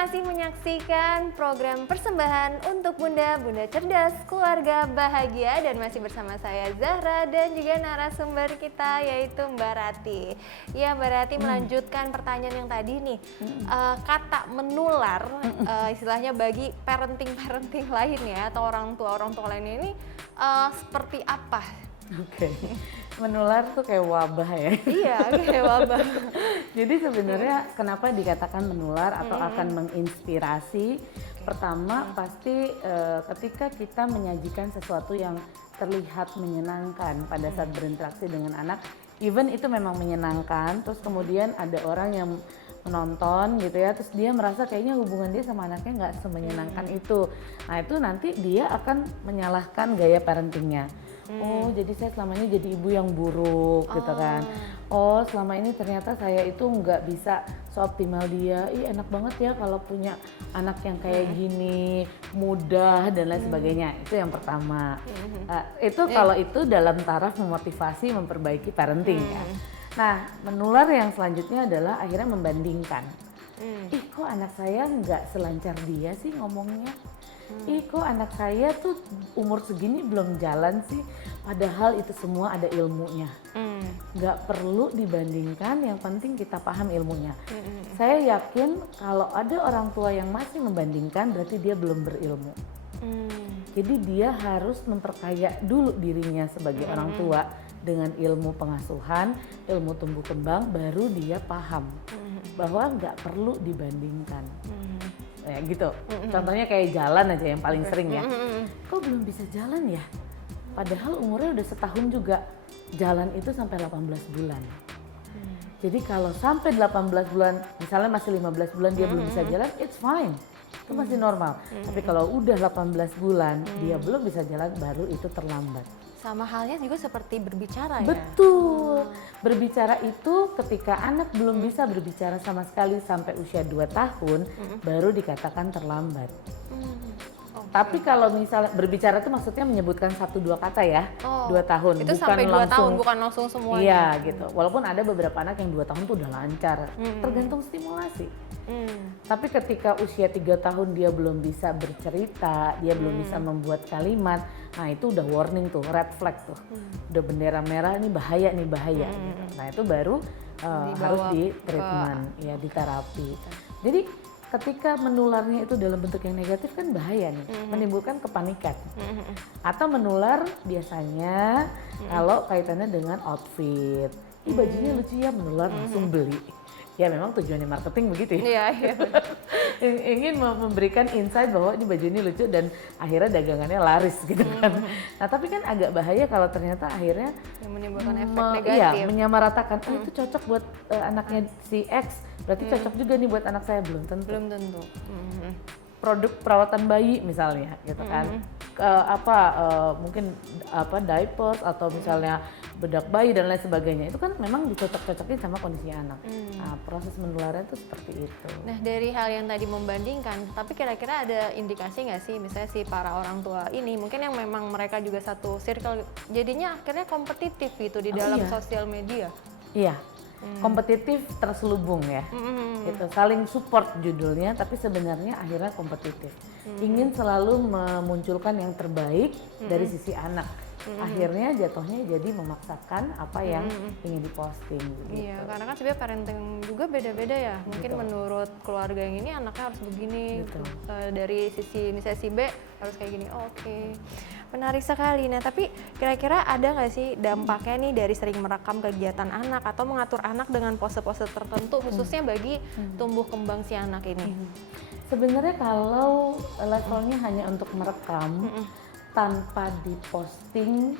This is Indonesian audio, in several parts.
masih menyaksikan program persembahan untuk Bunda, Bunda Cerdas, Keluarga Bahagia, dan masih bersama saya Zahra dan juga narasumber kita yaitu Mbak Rati. Ya, Mbak Rati melanjutkan pertanyaan yang tadi nih, kata menular, istilahnya bagi parenting lain ya atau orang tua lain ini seperti apa? Oke. Menular tuh kayak wabah ya. Iya, kayak wabah. Jadi sebenarnya kenapa dikatakan menular atau akan menginspirasi? Pertama pasti ketika kita menyajikan sesuatu yang terlihat menyenangkan pada saat berinteraksi dengan anak, even itu memang menyenangkan, terus kemudian ada orang yang menonton gitu ya, terus dia merasa kayaknya hubungan dia sama anaknya nggak semenyenangkan itu. Nah itu nanti dia akan menyalahkan gaya parentingnya. Oh jadi saya selama ini jadi ibu yang buruk gitu kan. Oh selama ini ternyata saya itu nggak bisa seoptimal dia. Ih enak banget ya kalau punya anak yang kayak gini, mudah dan lain sebagainya. Itu yang pertama. Itu kalau itu dalam taraf memotivasi memperbaiki parenting ya. Nah menular yang selanjutnya adalah akhirnya membandingkan. Ih kok anak saya nggak selancar dia sih ngomongnya. Ih kok anak saya tuh umur segini belum jalan sih, padahal itu semua ada ilmunya. Nggak perlu dibandingkan, yang penting kita paham ilmunya. Saya yakin kalau ada orang tua yang masih membandingkan berarti dia belum berilmu. Jadi dia harus memperkaya dulu dirinya sebagai orang tua dengan ilmu pengasuhan, ilmu tumbuh kembang, baru dia paham bahwa nggak perlu dibandingkan. Ya gitu, contohnya kayak jalan aja yang paling sering ya. Kok belum bisa jalan ya? Padahal umurnya udah setahun juga. Jalan itu sampai 18 bulan. Jadi kalau sampai 18 bulan, misalnya masih 15 bulan dia belum bisa jalan, it's fine. Itu masih normal. Tapi kalau udah 18 bulan dia belum bisa jalan, baru itu terlambat. Sama halnya juga seperti berbicara ya? Betul. Berbicara itu ketika anak belum bisa berbicara sama sekali sampai usia 2 tahun, baru dikatakan terlambat. Tapi kalau misalnya berbicara itu maksudnya menyebutkan 1-2 kata ya, 2 tahun. Itu bukan sampai 2 langsung, tahun, bukan langsung semuanya? Iya gitu, walaupun ada beberapa anak yang 2 tahun tuh udah lancar, tergantung stimulasi. Tapi ketika usia 3 tahun dia belum bisa bercerita, dia belum bisa membuat kalimat, nah itu udah warning tuh, red flag tuh. Udah bendera merah, ini bahaya nih, bahaya. Gitu. Nah itu baru harus di treatment, ya di terapi. Jadi ketika menularnya itu dalam bentuk yang negatif kan bahaya nih, menimbulkan kepanikan. Atau menular biasanya kalau kaitannya dengan outfit. Ih bajunya lucu ya, menular langsung beli. Ya memang tujuannya marketing begitu ya. Iya. Ingin memberikan insight bahwa ini baju ini lucu dan akhirnya dagangannya laris gitu kan. Nah tapi kan agak bahaya kalau ternyata akhirnya Yang menimbulkan efek negatif. Iya, menyamaratakan, oh itu cocok buat anaknya si X, berarti cocok juga nih buat anak saya, belum tentu. Belum tentu. Produk perawatan bayi misalnya gitu kan. Mungkin diapers atau misalnya bedak bayi dan lain sebagainya, itu kan memang dicocok-cocokin sama kondisi anak. Nah, proses menularnya itu seperti itu. Nah dari hal yang tadi membandingkan, tapi kira-kira ada indikasi nggak sih misalnya si para orang tua ini mungkin yang memang mereka juga satu circle, jadinya akhirnya kompetitif gitu di dalam sosial media? Iya, kompetitif terselubung ya, gitu. Saling support judulnya, tapi sebenarnya akhirnya kompetitif. Ingin selalu memunculkan yang terbaik dari sisi anak. Akhirnya jatuhnya jadi memaksakan apa yang ingin diposting gitu. Iya, karena kan sebenarnya parenting juga beda-beda ya. Mungkin menurut keluarga yang ini anaknya harus begini. Gitu. Dari sisi misalnya si B harus kayak gini. Oke. Menarik sekali. Nah, tapi kira-kira ada nggak sih dampaknya nih dari sering merekam kegiatan anak atau mengatur anak dengan pose-pose tertentu khususnya bagi tumbuh kembang si anak ini? Sebenarnya kalau levelnya hanya untuk merekam tanpa diposting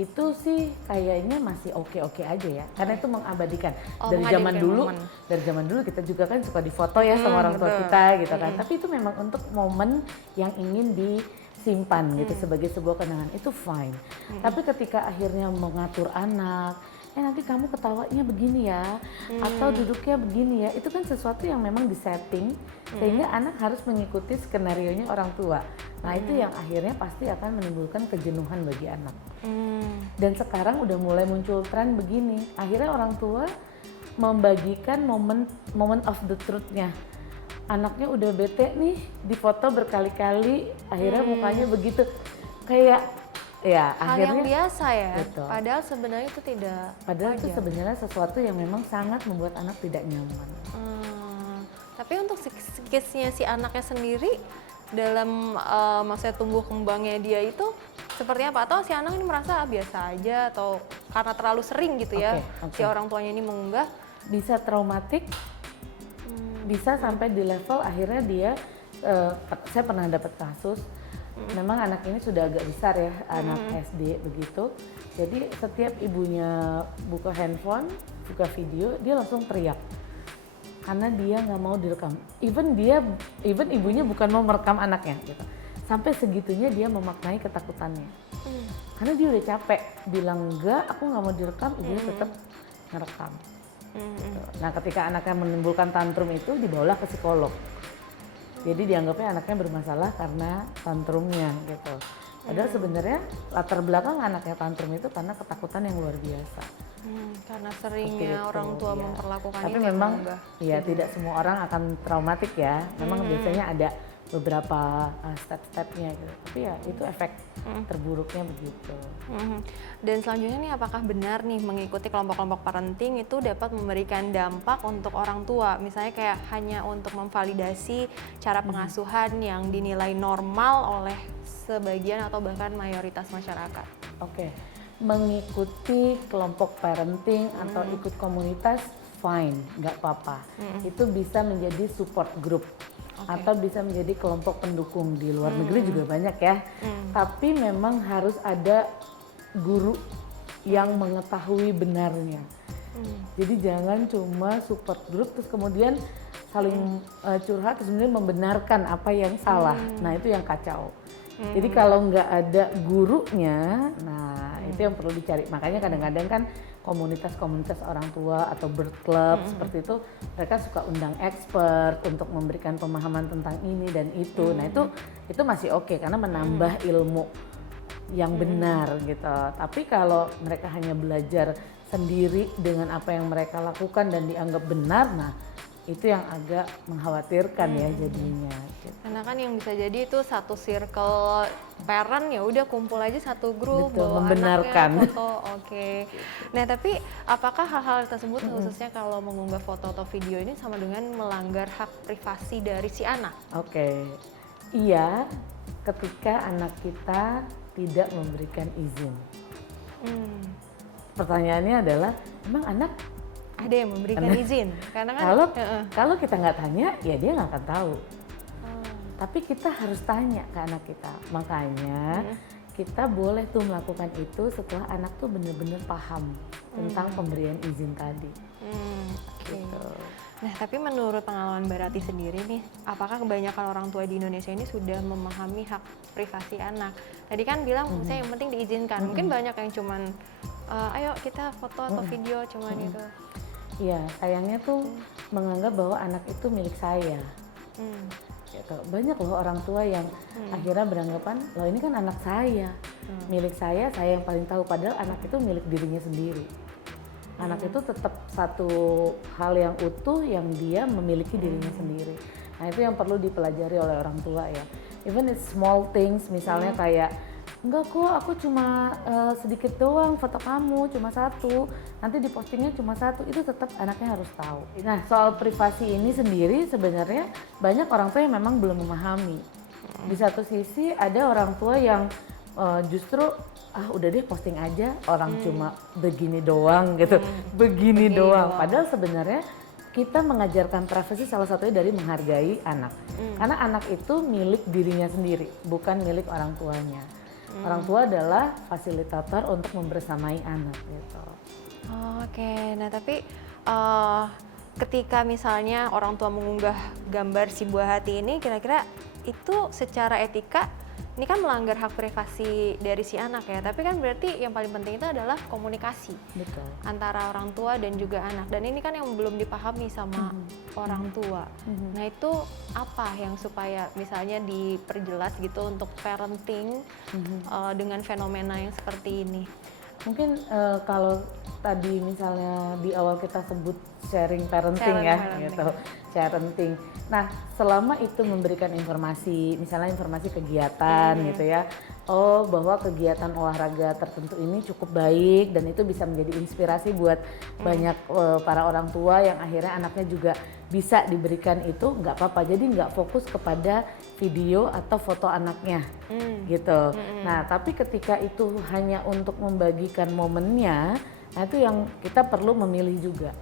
itu sih kayaknya masih oke-oke aja ya, karena itu mengabadikan. Dari zaman dulu kita juga kan suka difoto ya sama orang tua kita gitu kan, tapi itu memang untuk momen yang ingin disimpan gitu sebagai sebuah kenangan, itu fine. Tapi ketika akhirnya mengatur anak, nanti kamu ketawanya begini ya, atau duduknya begini ya, itu kan sesuatu yang memang disetting sehingga anak harus mengikuti skenarionya orang tua. Nah itu yang akhirnya pasti akan menimbulkan kejenuhan bagi anak. Dan sekarang udah mulai muncul tren begini, akhirnya orang tua membagikan moment of the truth-nya. anaknya udah bete nih, difoto berkali-kali, akhirnya mukanya begitu, kayak ya Hal yang akhirnya biasa ya, betul. padahal sebenarnya itu tidak Padahal itu wajar. sebenarnya sesuatu yang memang sangat membuat anak tidak nyaman. Tapi untuk psikisnya si anaknya sendiri dalam maksudnya tumbuh kembangnya dia itu seperti apa? Atau si anak ini merasa biasa aja atau karena terlalu sering gitu ya Oke. si orang tuanya ini mengunggah? Bisa traumatik, bisa sampai di level akhirnya dia, saya pernah dapat kasus, memang anak ini sudah agak besar ya, anak SD begitu. Jadi setiap ibunya buka handphone, buka video, dia langsung teriak. Karena dia nggak mau direkam. Even ibunya bukan mau merekam anaknya gitu. Sampai segitunya dia memaknai ketakutannya. Karena dia udah capek, bilang enggak, aku nggak mau direkam, ibunya tetap ngerekam. Gitu. Nah ketika anaknya menimbulkan tantrum itu dibawalah ke psikolog. Jadi dianggapnya anaknya bermasalah karena tantrumnya gitu. Padahal sebenarnya latar belakang anaknya tantrum itu karena ketakutan yang luar biasa. Karena Seperti seringnya itu, orang tua ya. memperlakukannya Tapi kayak memang mengunggah. ya tidak semua orang akan traumatik ya. Memang biasanya ada beberapa step-stepnya gitu. Tapi ya itu efek terburuknya begitu. Dan selanjutnya nih, apakah benar nih mengikuti kelompok-kelompok parenting itu dapat memberikan dampak untuk orang tua? Misalnya kayak hanya untuk memvalidasi cara pengasuhan yang dinilai normal oleh sebagian atau bahkan mayoritas masyarakat. Oke, mengikuti kelompok parenting atau ikut komunitas fine, nggak apa-apa. Itu bisa menjadi support group atau bisa menjadi kelompok pendukung. Di luar negeri juga banyak ya. Tapi memang harus ada guru yang mengetahui benarnya. Jadi jangan cuma support group terus kemudian saling curhat terus kemudian membenarkan apa yang salah. Nah itu yang kacau. Jadi kalau nggak ada gurunya, nah itu yang perlu dicari. Makanya kadang-kadang kan komunitas-komunitas orang tua atau bird club seperti itu, mereka suka undang expert untuk memberikan pemahaman tentang ini dan itu. Nah itu masih oke karena menambah ilmu yang benar gitu. Tapi kalau mereka hanya belajar sendiri dengan apa yang mereka lakukan dan dianggap benar, nah itu yang agak mengkhawatirkan ya jadinya. Gitu. Karena kan yang bisa jadi itu satu circle parent ya udah kumpul aja satu grup, Betul, bawa membenarkan. anaknya foto, oke. Nah tapi apakah hal-hal tersebut khususnya kalau mengunggah foto atau video ini sama dengan melanggar hak privasi dari si anak? Oke, iya ketika anak kita tidak memberikan izin. Pertanyaannya adalah, emang anak Ada yang memberikan izin? Karena kan kalau kita nggak tanya, ya dia nggak akan tahu. Tapi kita harus tanya ke anak kita. Makanya kita boleh tuh melakukan itu setelah anak tuh benar-benar paham tentang pemberian izin tadi. Oke. Gitu. Nah, tapi menurut pengalaman Mbak Rati sendiri nih, apakah kebanyakan orang tua di Indonesia ini sudah memahami hak privasi anak? Tadi kan bilang misalnya yang penting diizinkan. Mungkin banyak yang cuman ayo kita foto atau video cuman itu. Iya, sayangnya tuh menganggap bahwa anak itu milik saya. Gitu. Banyak loh orang tua yang akhirnya beranggapan, loh ini kan anak saya, milik saya yang paling tahu. Padahal anak itu milik dirinya sendiri. Anak itu tetap satu hal yang utuh yang dia memiliki dirinya sendiri. Nah itu yang perlu dipelajari oleh orang tua ya. Even it's small things, misalnya kayak, enggak kok aku cuma sedikit doang foto kamu, cuma satu, nanti dipostingnya cuma satu, itu tetap anaknya harus tahu. Nah soal privasi ini sendiri sebenarnya banyak orang tua yang memang belum memahami. Di satu sisi ada orang tua yang justru udah deh posting aja, orang cuma begini doang gitu, begini doang. Padahal sebenarnya kita mengajarkan privasi salah satunya dari menghargai anak. Karena anak itu milik dirinya sendiri, bukan milik orang tuanya. Orang tua adalah fasilitator untuk membersamai anak gitu. Oke, nah tapi ketika misalnya orang tua mengunggah gambar si buah hati ini, kira-kira itu secara etika ini kan melanggar hak privasi dari si anak ya, tapi kan berarti yang paling penting itu adalah komunikasi Betul. antara orang tua dan juga anak, dan ini kan yang belum dipahami sama orang tua. Nah itu apa yang supaya misalnya diperjelas gitu untuk parenting dengan fenomena yang seperti ini? Mungkin kalau tadi misalnya di awal kita sebut sharing parenting Sharing ya parenting. gitu, parenting. Nah, selama itu memberikan informasi, misalnya informasi kegiatan gitu ya. Oh, bahwa kegiatan olahraga tertentu ini cukup baik dan itu bisa menjadi inspirasi buat banyak para orang tua yang akhirnya anaknya juga bisa diberikan itu, nggak apa-apa. Jadi nggak fokus kepada video atau foto anaknya gitu. Nah, tapi ketika itu hanya untuk membagikan momennya, nah itu yang kita perlu memilih juga.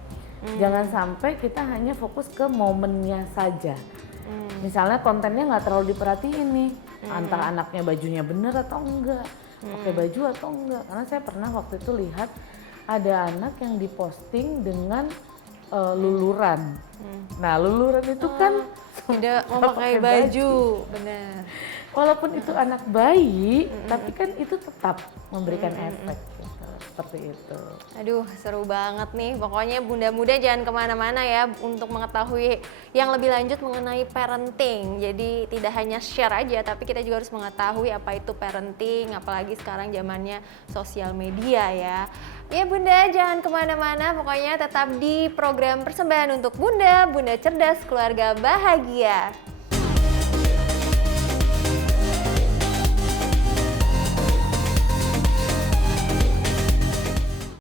Jangan sampai kita hanya fokus ke momennya saja. Misalnya kontennya nggak terlalu diperhatiin nih, antara anaknya bajunya bener atau enggak, pakai baju atau enggak. Karena saya pernah waktu itu lihat ada anak yang diposting dengan luluran. Nah, luluran itu kan Tidak memakai baju, benar. walaupun itu anak bayi, tapi kan itu tetap memberikan efek gitu, seperti itu. Aduh, seru banget nih. Pokoknya bunda-bunda jangan kemana-mana ya untuk mengetahui yang lebih lanjut mengenai parenting. Jadi tidak hanya share aja, tapi kita juga harus mengetahui apa itu parenting, apalagi sekarang zamannya sosial media ya. Ya bunda, jangan kemana-mana, pokoknya tetap di program persembahan untuk bunda, bunda cerdas, keluarga bahagia.